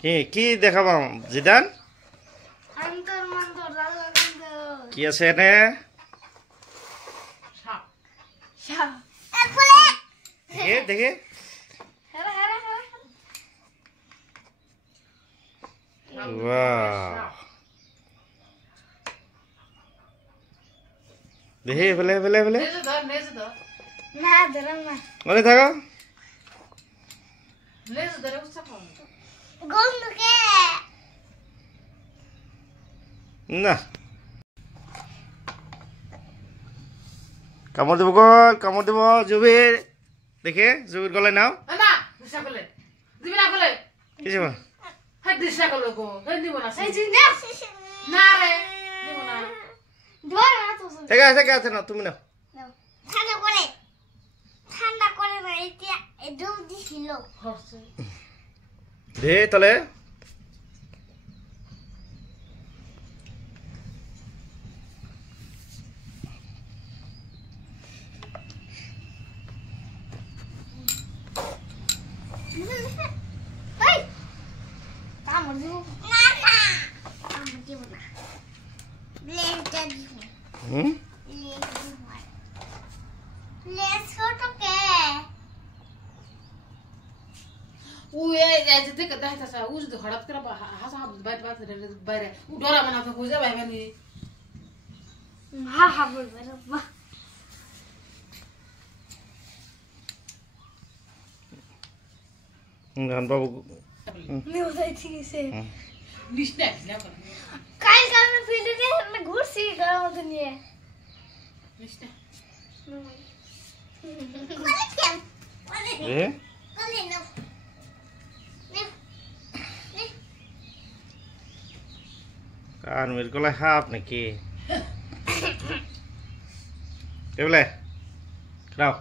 কি দেখাবাম জিদান অন্তর মন্তর লাল গন্ধ কি আছে এনে সাপ সাপ একবারে দেখে দেখে হেরা হেরা হেরা ওয়াও দেখে ফেলে ফেলে ফেলে নেজে ধর না ধরম না ওরে থাকো নেজে ধরে উচ্চা খাও গন্ধকে না কামড় দেবো গল কামড় দেবো জুবির দেখে জুবির গলায় নাও না দিশা বলে দিবি না বলে কিছু হ্যাঁ দিশা বলে গো এই দিব না এই জিনা না রে দিব না ধর না তো থেকে আছে না তুমি নাও ঠান্ডা করে না এটা এদম দিছিল হচ্ছে দে তাহলে এই কামড় দিব না না কামড় দিব না ব্লেডটা দিব লেস ছোটকে ও এই যে দেখে দেখাইতাছে ও যদি হঠাৎ করে হাসা বাইরে ও ডরা মনে তো খুঁজে পাইবে নি হা বলবে বাহ গান বাবু নিউজ ঠিক আছে নিশ্চয় কাল কাল ফিল্ডে দিয়ে আমরা ঘুরছি গরম মতো নিয়ে নিশ্চয় কার মের গলায় হাফ নাকি এ বলে খাও